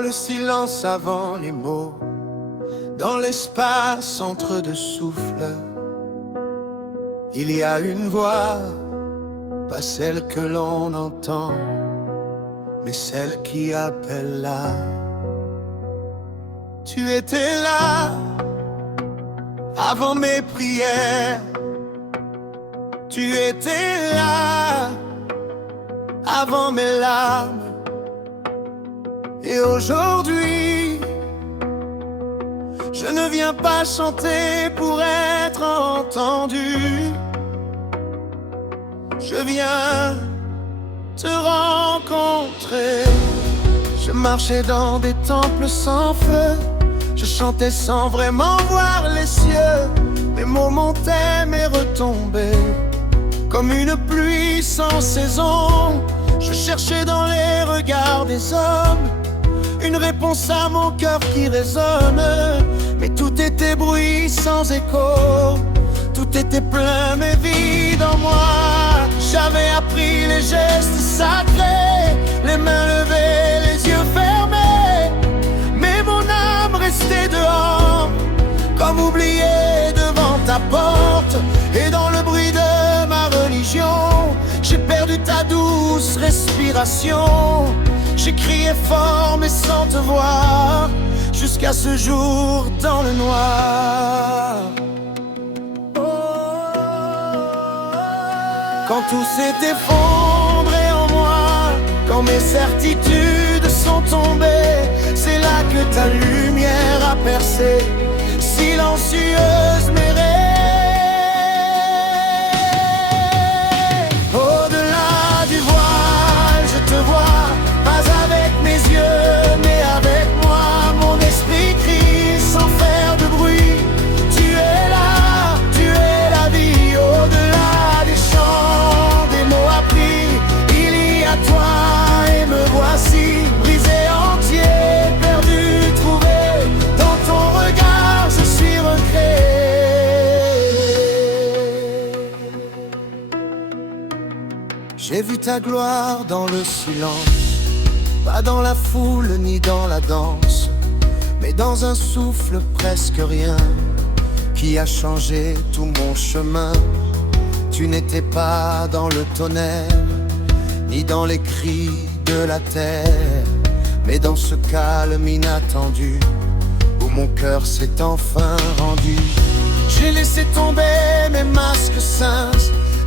le silence avant les mots, dans l'espace entre deux souffles, il y a une voix, pas celle que l'on entend, mais celle qui appelle là. Tu étais là, avant mes prières. Tu étais là, avant mes larmes. Et aujourd'hui, je ne viens pas chanter pour être entendu. Je viens te rencontrer. Je marchais dans des temples sans feu, je chantais sans vraiment voir les cieux. Mes mots montaient mais retombaient comme une pluie sans saison. Je cherchais dans les regards des hommes une réponse à mon cœur qui résonne. Mais tout était bruit sans écho, tout était plein mais vide en moi. J'avais appris les gestes sacrés, les mains levées, les yeux fermés, mais mon âme restait dehors, comme oubliée devant ta porte. Et dans le bruit de ma religion, j'ai perdu ta douce respiration. J'ai crié fort mais sans te voir, jusqu'à ce jour dans le noir. Quand tout s'est effondré en moi, quand mes certitudes sont tombées, c'est là que ta lumière a percé, silencieuse mais réelle. Au-delà du voile, je te vois, pas avec mes yeux, mais avec moi. Mon esprit crie sans faire de bruit. Tu es là, tu es la vie. Au-delà des chants, des mots appris, il y a toi et me voici, brisé entier, perdu, trouvé. Dans ton regard, je suis recréé. J'ai vu ta gloire dans le silence, pas dans la foule ni dans la danse, mais dans un souffle presque rien qui a changé tout mon chemin. Tu n'étais pas dans le tonnerre, ni dans les cris de la terre, mais dans ce calme inattendu où mon cœur s'est enfin rendu. J'ai laissé tomber mes masques saints,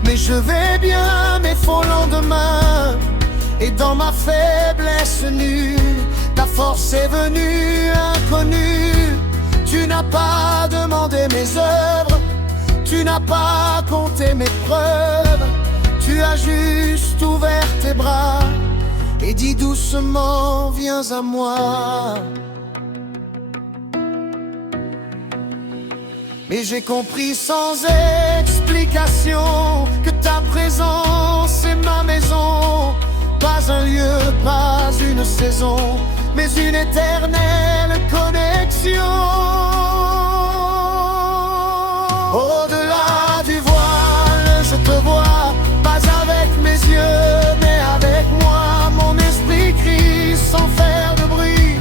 mais je vais bien mes faux lendemains. Et dans ma faiblesse nue, ta force est venue inconnue. Tu n'as pas demandé mes œuvres, tu n'as pas compté mes preuves. Tu as juste ouvert tes bras et dit doucement, viens à moi. Mais j'ai compris sans explication que ta présence est ma maison. Pas un lieu, pas une saison, mais une éternelle connexion. Au-delà du voile, je te vois, pas avec mes yeux, mais avec moi. Mon esprit crie sans faire de bruit.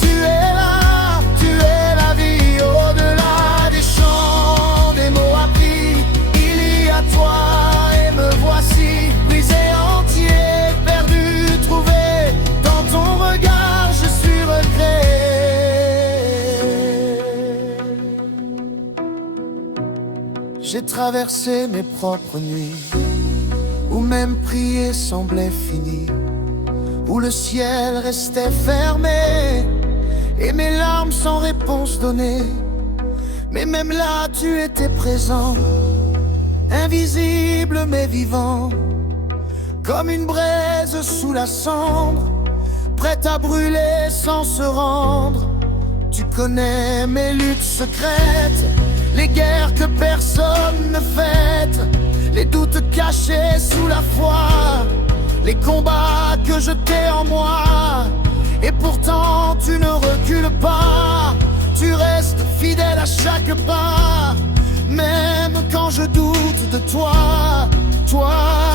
Tu es là, tu es la vie. Au-delà des chants, des mots appris, il y a toi et me voici, brisé entier. J'ai traversé mes propres nuits, où même prier semblait fini, où le ciel restait fermé, et mes larmes sans réponse donnée. Mais même là tu étais présent, invisible mais vivant, comme une braise sous la cendre, prête à brûler sans se rendre. Tu connais mes luttes secrètes, les guerres que personne ne fête, les doutes cachés sous la foi, les combats que je t'ai en moi. Et pourtant tu ne recules pas, tu restes fidèle à chaque pas. Même quand je doute de toi, toi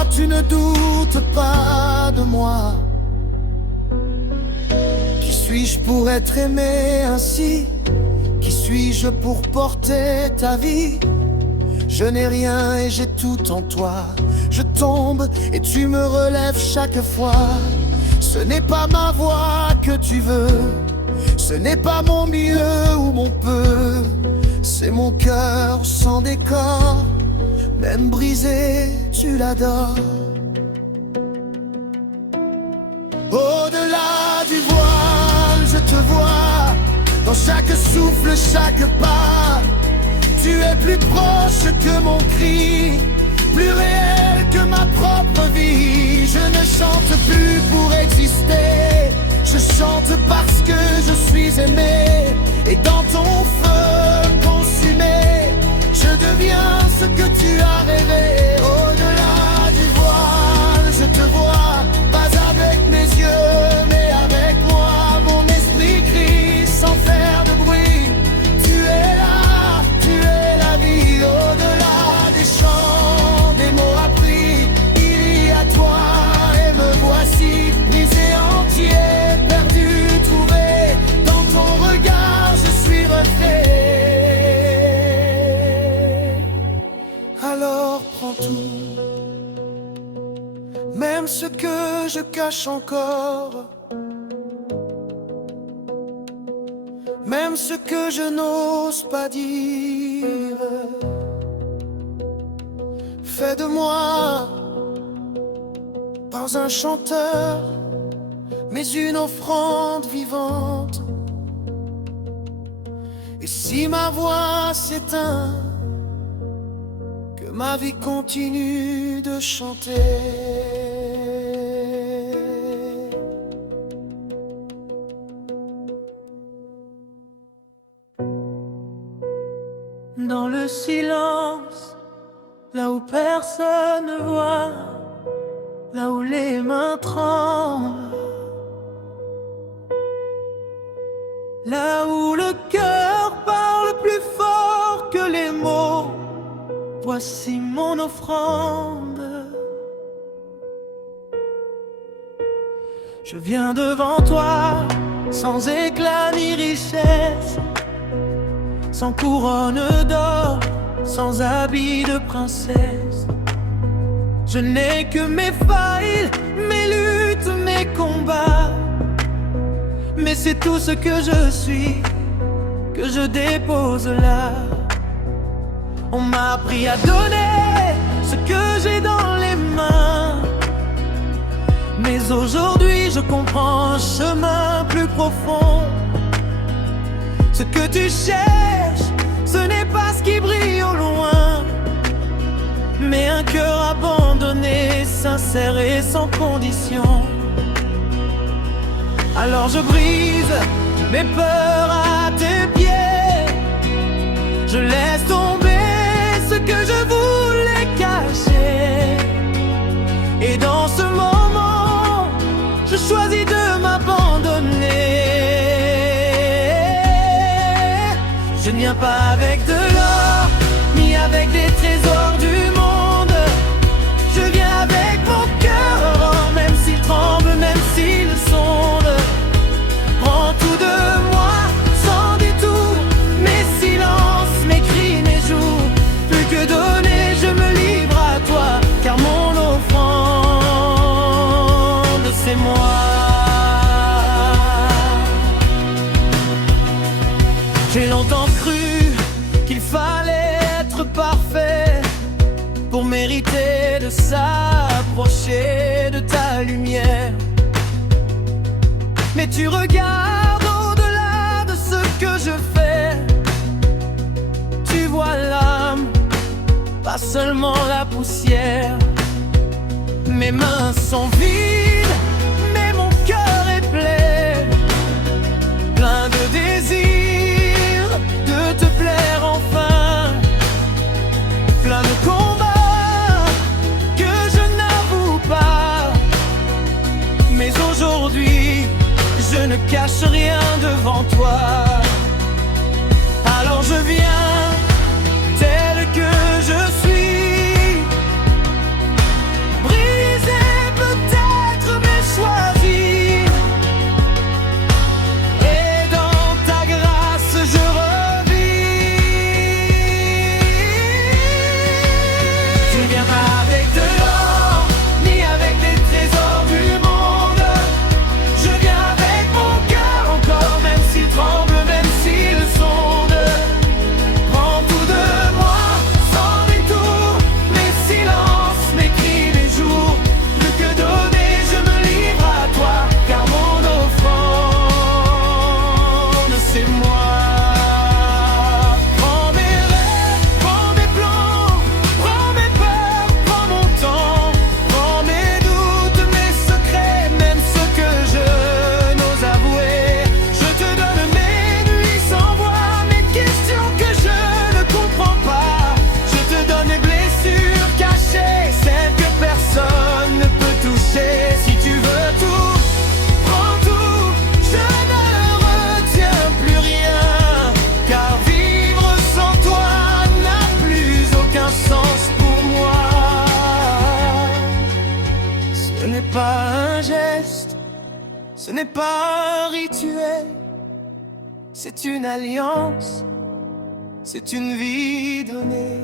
tu ne doutes pas de moi. suis-je pour être aimé ainsi? Qui suis-je pour porter ta vie? Je n'ai rien et j'ai tout en toi. Je tombe et tu me relèves chaque fois. Ce n'est pas ma voix que tu veux, ce n'est pas mon mieux ou mon peu. C'est mon cœur sans décor, même brisé, tu l'adores. Au-delà du voile, je te vois dans chaque souffle, chaque pas. Tu es plus proche que mon cri, plus réel que ma propre vie. Je ne chante plus pour exister, je chante parce que je suis aimé. Et dans ton feu consumé, je deviens ce que tu as rêvé. Au-delà du voile, je te vois, pas avec mes yeux, mais avec moi. Mon esprit crie sans faire de bruit. Tu es là, tu es la vie. Au-delà des chants, des mots appris, il y a toi et me voici, brisé entier, perdu, trouvé. Dans ton regard, je suis refait. Alors prends tout, même ce que je cache encore, même ce que je n'ose pas dire. Fais de moi pas un chanteur, mais une offrande vivante. Et si ma voix s'éteint, que ma vie continue de chanter. Dans le silence, là où personne ne voit, là où les mains tremblent, là où le cœur parle plus fort que les mots, voici mon offrande. Je viens devant toi, sans éclat ni richesse, sans couronne d'or, sans habit de princesse. Je n'ai que mes failles, mes luttes, mes combats, mais c'est tout ce que je suis, que je dépose là. On m'a appris à donner ce que j'ai dans les mains, mais aujourd'hui je comprends un chemin plus profond. Ce que tu cherches, ce n'est pas ce qui brille au loin, mais un cœur abandonné, sincère et sans condition. Alors je brise mes peurs à tes pieds, je laisse tomber ce que je voulais cacher. Et dans ce moment, je choisis de m'abandonner. Je ne viens pas avec de l'or, ni avec des trésors du monde. Je viens avec mon cœur, même s'il tremble, même s'il sonde. Prends tout de moi, sans détour, mes silences, mes cris, mes jours. Plus que donner, je me livre à toi, car mon offrande, c'est moi. J'ai longtemps cru qu'il fallait être parfait pour mériter de s'approcher de ta lumière. Mais tu regardes au-delà de ce que je fais. Tu vois l'âme, pas seulement la poussière. Mes mains sont vides, mais mon cœur est plein, plein de désir de te plaire enfin, plein de combats que je n'avoue pas. Mais aujourd'hui, je ne cache rien devant toi. Alors je viens tel que je suis, brisé peut-être mais choisi. pas un geste, ce n'est pas un rituel, c'est une alliance, c'est une vie donnée.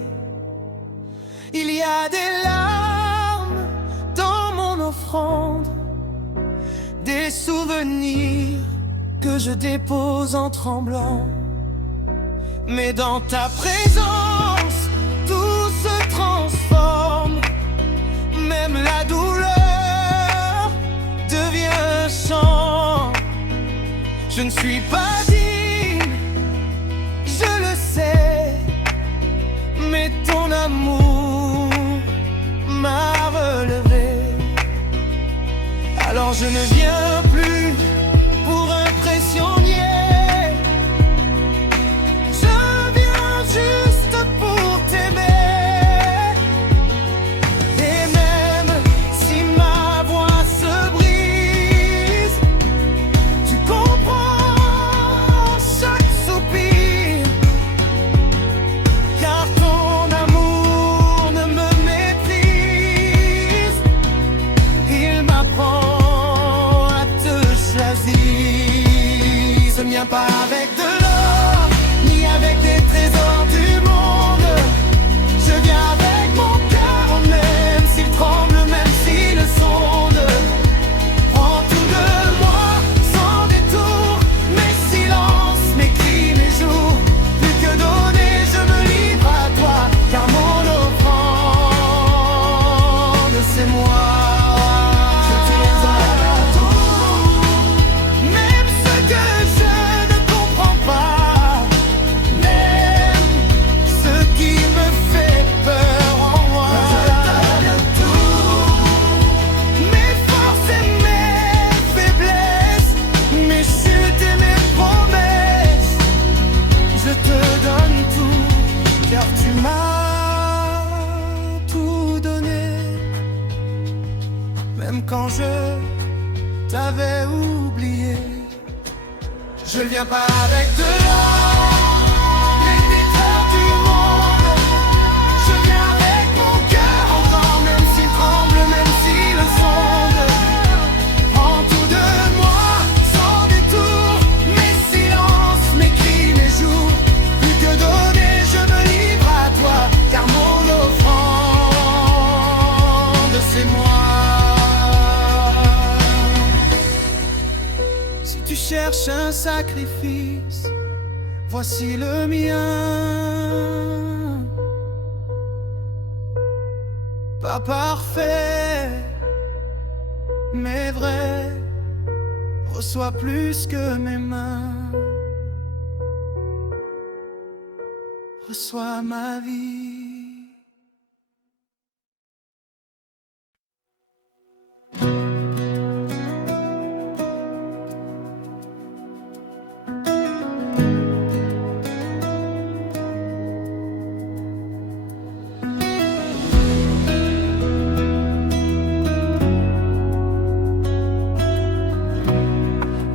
Il y a des larmes dans mon offrande, des souvenirs que je dépose en tremblant. Mais dans ta présence, tout se transforme. Même la douleur devient un chant. Je ne suis pas digne, je le sais, mais ton amour m'a relevé. Alors je ne viens plus pour impressionner, je viens juste pour t'aimer. Et même si ma voix se brise, tu comprends chaque soupir, car ton amour ne me méprise. Il m'apprend à te choisir. Je ne viens pas avec de l'or, ni avec des trésors du monde. Je viens avec mon cœur, même s'il tremble, même s'il sonde. Prends tout de moi, sans détour, mes silences, mes cris, mes jours. Plus que donner, je me livre à toi, car mon offrande, c'est moi. Je tiens à tout, même ce que je ne comprends pas, même ce qui me fait peur en moi. Je donne tout, mes forces et mes faiblesses, mes chutes et mes promesses. Je te donne tout, car tu m'as tout donné. Même quand je t'avais oublié. Je viens pas avec de l'or, les détails du monde. Je viens avec mon cœur encore, même s'il tremble, même s'il sonde. Prends tout de moi, sans détour, mes silences, mes cris, mes jours. Plus que donner, je me livre à toi, car mon offrande, c'est moi. Si tu cherches un sacrifice, voici le mien. Pas parfait, mais vrai. Reçois plus que mes mains. Reçois ma vie.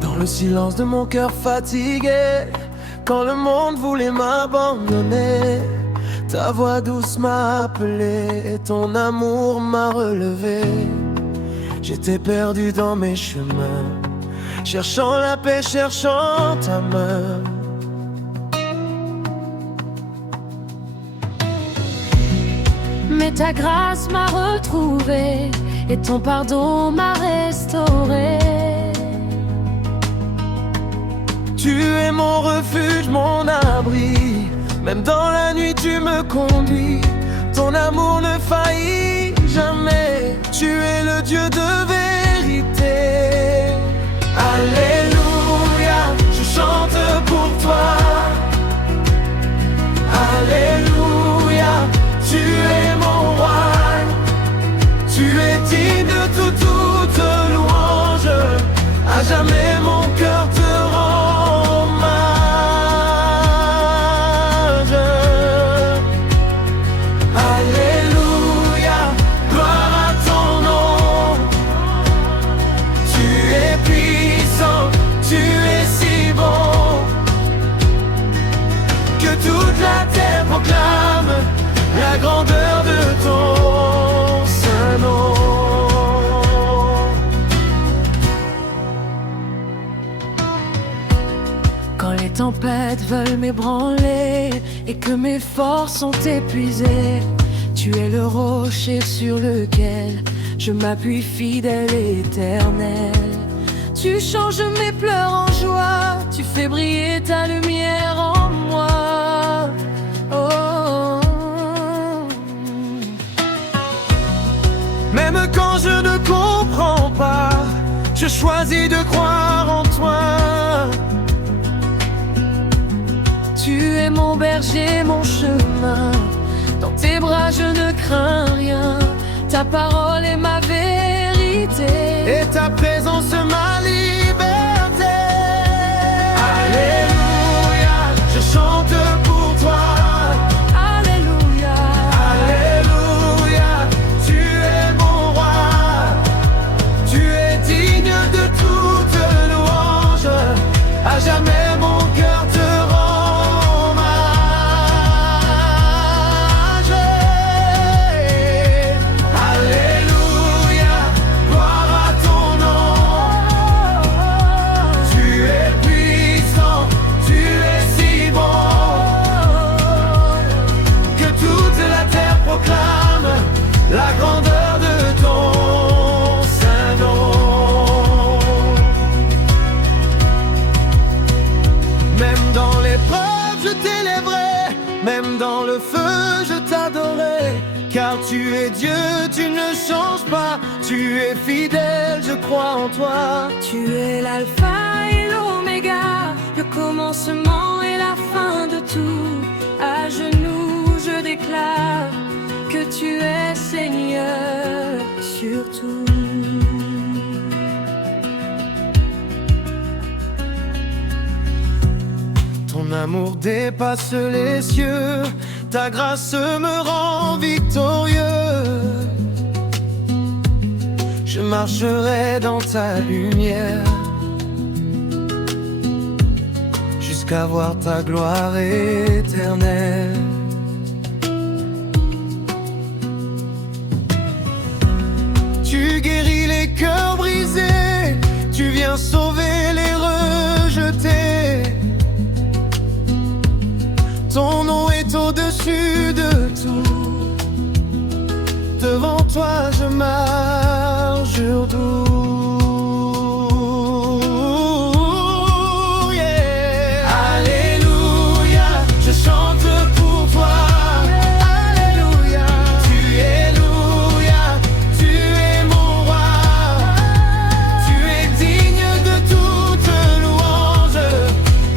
Dans le silence de mon cœur fatigué, quand le monde voulait m'abandonner, ta voix douce m'a appelé et ton amour m'a relevé. J'étais perdu dans mes chemins, cherchant la paix, cherchant ta main. Mais ta grâce m'a retrouvé et ton pardon m'a restauré. Tu es mon refuge, mon abri. Même dans la nuit tu me conduis. Ton amour ne faillit jamais. Tu es le Dieu de vérité. Alléluia, je chante pour toi. Alléluia, tu es mon roi. Tu es digne de toute louange. À jamais mon cœur te rend hommage. Alléluia, gloire à ton nom. tempêtes veulent m'ébranler et que mes forces sont épuisées, tu es le rocher sur lequel je m'appuie, fidèle et éternel. Tu changes mes pleurs en joie, tu fais briller ta lumière en moi. Oh. Même quand je ne comprends pas, je choisis de croire en toi. Tu es mon berger, mon chemin. Dans tes bras je ne crains rien. Ta parole est ma vérité et ta présence ma liberté. Alléluia, je chante pour toi. Alléluia, Alléluia, tu es mon roi. Tu es digne de toute louange. À jamais mon cœur te rend hommage. Alléluia, gloire à ton nom. Tu es puissant, tu es si bon, que toute la terre proclame la grandeur de ton saint nom. Même dans l'épreuve je t'élèverai, même dans le feu je t'adorerai, car tu es Dieu, tu ne changes pas, tu es fidèle, je crois en toi. tu es l'alpha et l'oméga, le commencement et la fin de tout. À genoux je déclare que tu es Seigneur sur tout. Ton amour dépasse les cieux, ta grâce me rend victorieux. Je marcherai dans ta lumière jusqu'à voir ta gloire éternelle. Tu guéris les cœurs brisés, tu viens sauver les rejetés. Ton nom est au-dessus de tout. Devant toi je marche doux. Yeah. Alléluia, je chante pour toi. Alléluia, tu es louia, tu es mon roi. Tu es digne de toute louange.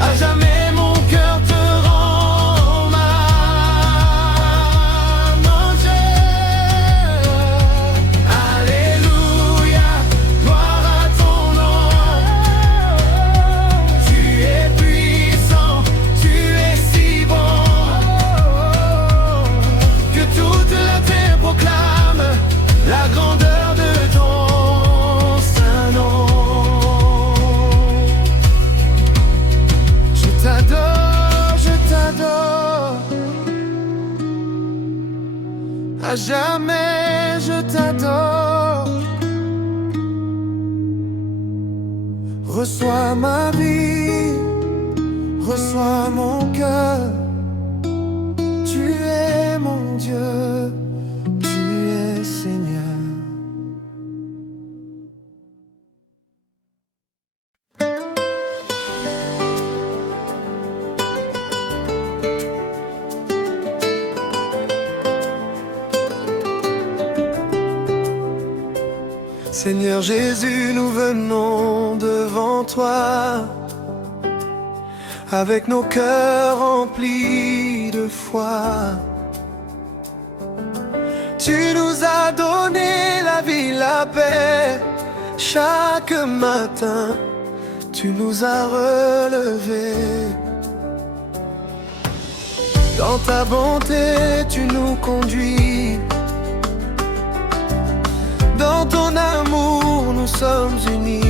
À jamais mon cœur te rend hommage. Alléluia, gloire à ton nom. Tu es puissant, tu es si bon, que toute la terre proclame la grandeur de ton saint nom. Je t'adore, je t'adore. À jamais je t'adore. Reçois ma vie, reçois mon cœur. Tu es mon Dieu, tu es Seigneur. Seigneur Jésus, nous venons devant toi avec nos cœurs remplis de foi. Tu nous as donné la vie, la paix. Chaque matin, tu nous as relevés. Dans ta bonté, tu nous conduis. Dans ton amour, nous sommes unis.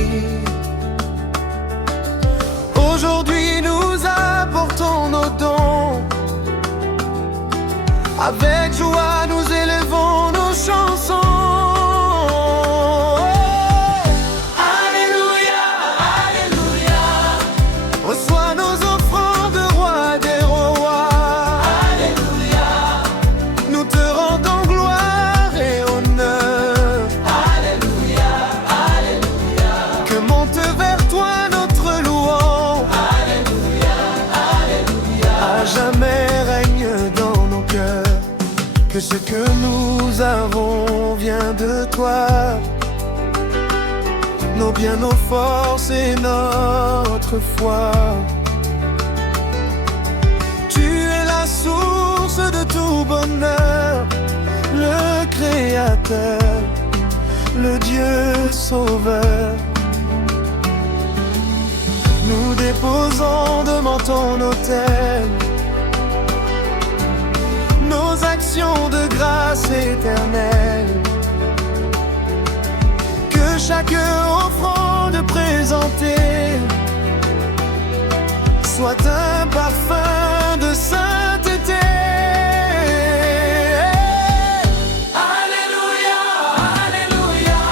Aujourd'hui, nous apportons nos dons. Avec joie, nous élevons nos chansons. Alléluia, Alléluia. Reçois nos offrandes. vient de toi. Nos biens, nos forces et notre foi. Tu es la source de tout bonheur, le Créateur, le Dieu Sauveur. Nous déposons devant ton autel nos actions de grâce éternelle. Que chaque offrande présentée soit un parfum de sainteté. Alléluia, Alléluia.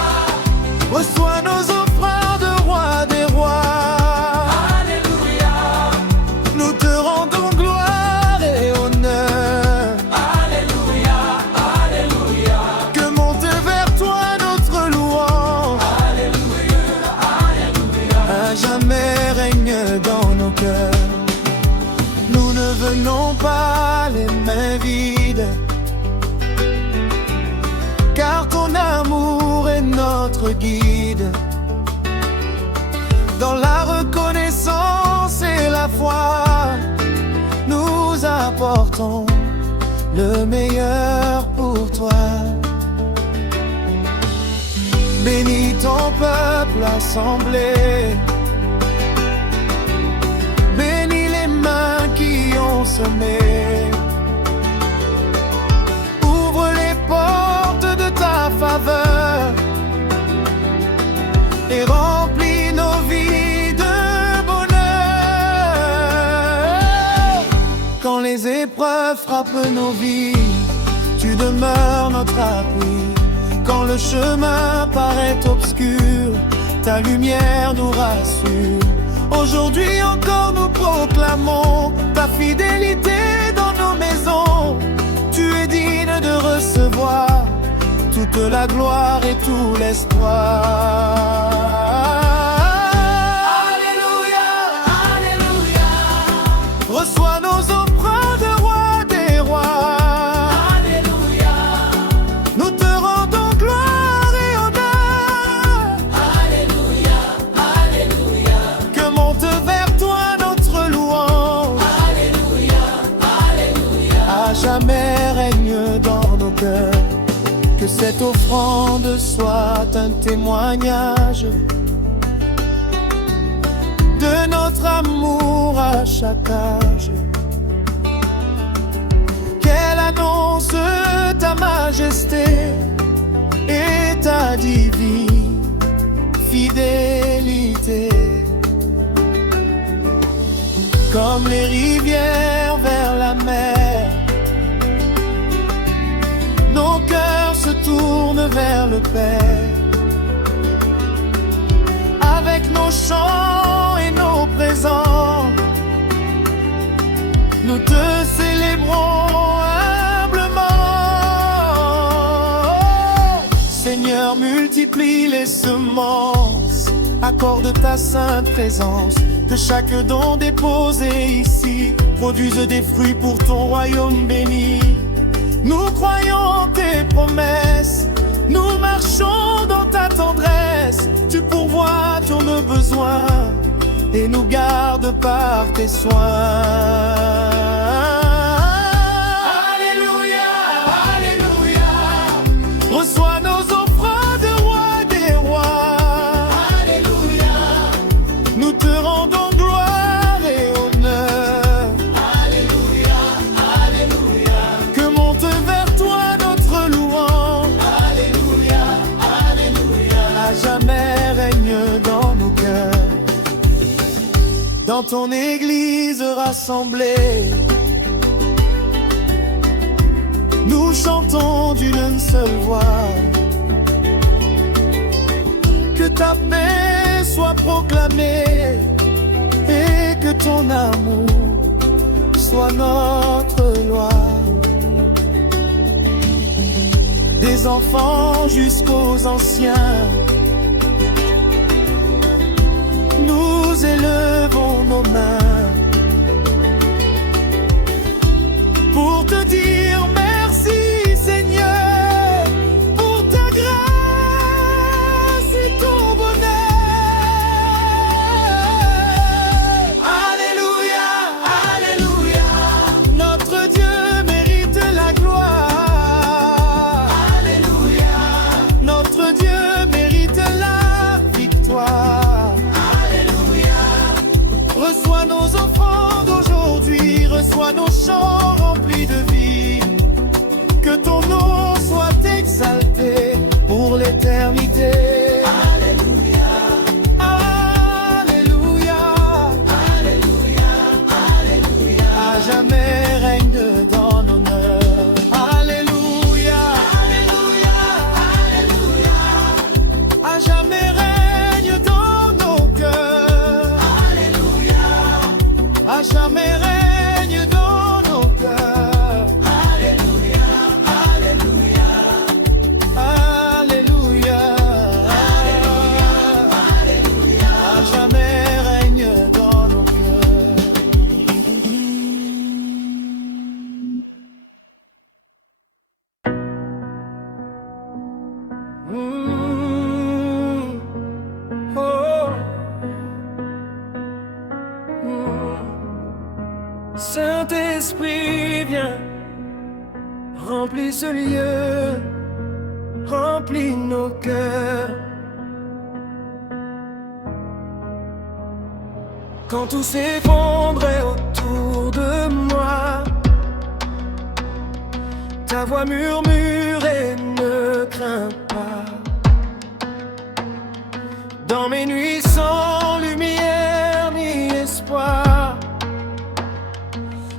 Reçois nos offrandes, roi des rois. Alléluia, Nous te rendons gloire et honneur. Alléluia, Alléluia, Que monte vers toi notre louange. Alléluia, Alléluia. À jamais règne dans nos cœurs. Nous ne venons pas les mains vides, car ton amour est notre guide. Dans la reconnaissance et la foi, nous apportons le meilleur pour toi. Bénis ton peuple assemblé. Bénis les mains qui ont semé. Ouvre les portes de ta faveur et remplis nos vies de bonheur. Quand les épreuves frappent nos vies, tu demeures notre appui. Quand le chemin paraît obscur, ta lumière nous rassure. Aujourd'hui encore nous proclamons ta fidélité dans nos maisons. Tu es digne de recevoir toute la gloire et tout l'espoir. Alléluia, Alléluia. Reçois nos offrandes, roi des rois. Alléluia, Nous te rendons gloire et honneur. Alléluia, Alléluia, Que monte vers toi notre louange. Alléluia, Alléluia. À jamais règne dans nos cœurs. Que cette offrande soit un témoignage de notre amour à chaque âge. Qu'elle annonce ta majesté et ta divine fidélité. Comme les rivières vers la mer, nos cœurs se tournent vers le Père. Avec nos chants et nos présents, nous te célébrons humblement. Seigneur, multiplie les semences, accorde ta sainte présence. Que chaque don déposé ici produise des fruits pour ton royaume béni. Nous croyons en tes promesses, nous marchons dans ta tendresse. Tu pourvois tous nos besoins et nous gardes par tes soins. Alléluia, Alléluia. Reçois nos offrandes, roi des rois. Alléluia, Nous te rendons gloire et honneur. Alléluia, Alléluia, Que monte vers toi notre louange. Alléluia, Alléluia. À jamais règne dans nos cœurs. Dans ton église rassemblée, nous chantons d'une seule voix. Que ta paix soit proclamée et que ton amour soit notre loi. Des enfants jusqu'aux anciens, nous élevons nos mains pour te dire merci Seigneur pour ta Mm. Oh. Mm. Saint-Esprit, viens, remplis ce lieu, remplis nos cœurs. Quand tout s'effondrait autour de moi, ta voix murmurait, ne crains pas. Dans mes nuits sans lumière ni espoir,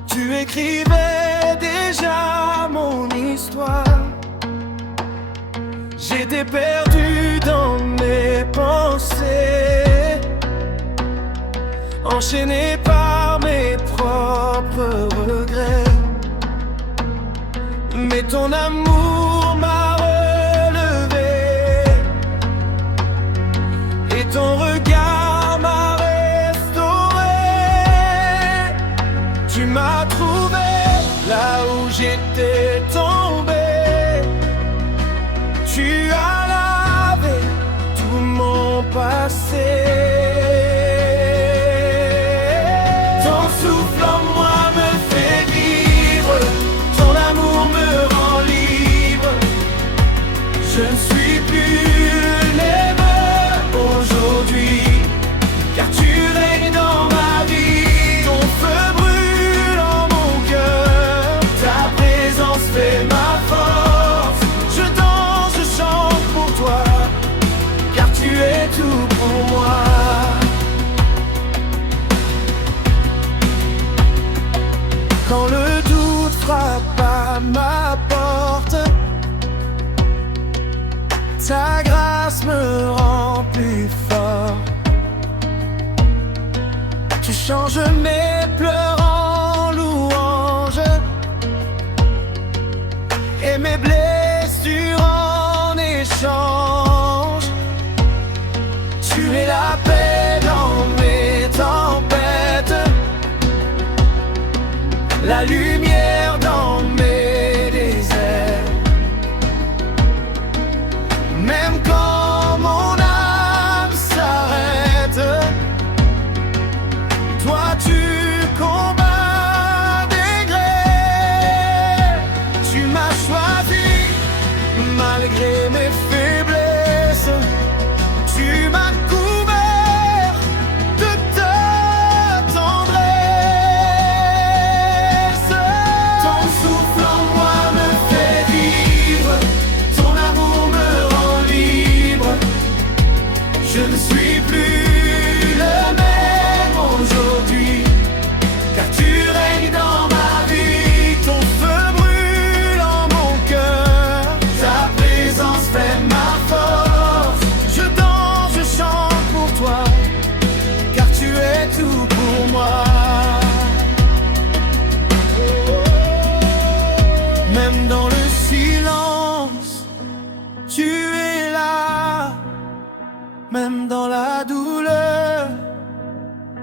tu écrivais déjà mon histoire. J'étais perdu dans mes pensées, enchaîné par mes propres regrets. Mais ton amour m'a relevé et ton regard m'a restauré. Tu m'as trouvé là où j'étais tombé. Tu as lavé tout mon passé. Ton souffle en moi me fait vivre, ton amour me rend libre. Je ne suis plus le même aujourd'hui, car tu règnes dans ma vie. Ton feu brûle en mon cœur, ta présence fait ma force. Je danse, je chante pour toi, car tu es tout pour moi. Quand le doute frappe à ma porte, ta grâce me rend plus fort. Tu changes mes pleurs en louanges et mes blessures en échange. Tu es la paix dans mes tempêtes, la lumière dans mes déserts. Même quand mon âme s'arrête, toi tu combats des grès. Tu m'as choisi malgré mes faiblesses. Tu m'as couvert de ta tendresse. Ton souffle en moi me fait vivre, ton amour me rend libre. Je ne suis plus le même aujourd'hui, car tu règnes dans ma vie. Ton feu brûle en mon cœur, ta présence fait ma force. Je danse, je chante pour toi, car tu es tout pour moi. Même dans le silence, tu es là. Même dans la douleur,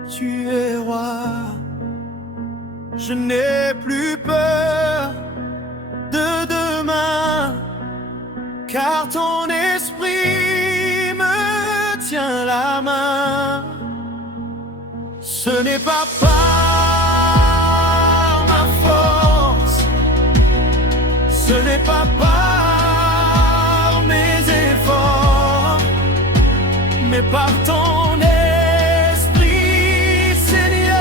tu es roi. Je n'ai plus peur de demain, car ton esprit me tient la main. Ce n'est pas par ma force, ce n'est pas par mes efforts, mais par ton esprit, Seigneur.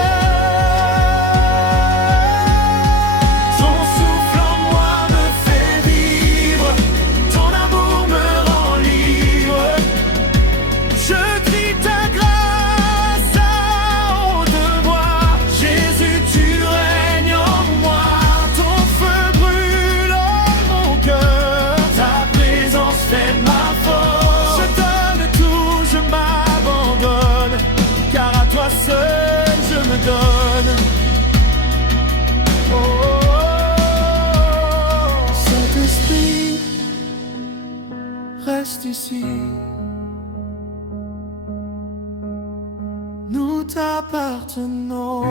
Ton souffle en moi me fait vivre, ton amour me rend libre. Je crie ta grâce à haute voix. Jésus, tu règnes en moi. Ton feu brûle en mon cœur, ta présence fait ma force. Je donne tout, je m'abandonne, car à toi seul je me donne. Oh, Saint-Esprit, reste ici. Nous t'appartenons.